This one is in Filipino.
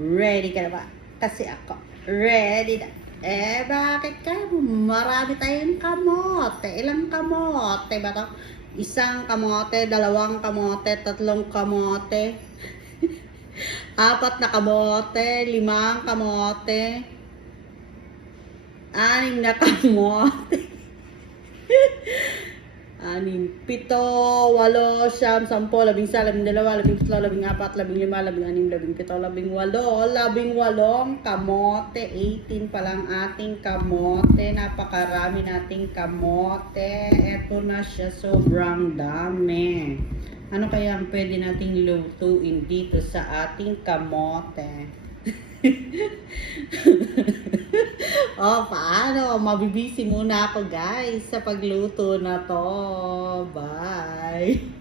Ready ka na ba? Kasi ako, ready na. Eh, bakit ka? Marami tayong kamote. Ilang kamote ba to? Isang kamote, dalawang kamote, tatlong kamote, apat na kamote, limang kamote, anim na kamote. Anim, pito, walo, siyam, sampo, labing isa, labing dalawa, labing tatlo, labing apat, labing lima, labing anim, labing pito, labing walong kamote. 18 pa lang ating kamote. Napakarami nating kamote. Eto na siya, sobrang dami. Ano kaya ang pwede nating lutuin dito sa ating kamote? Oh, paano? Mabibisi muna ako guys sa pagluto na to. Bye!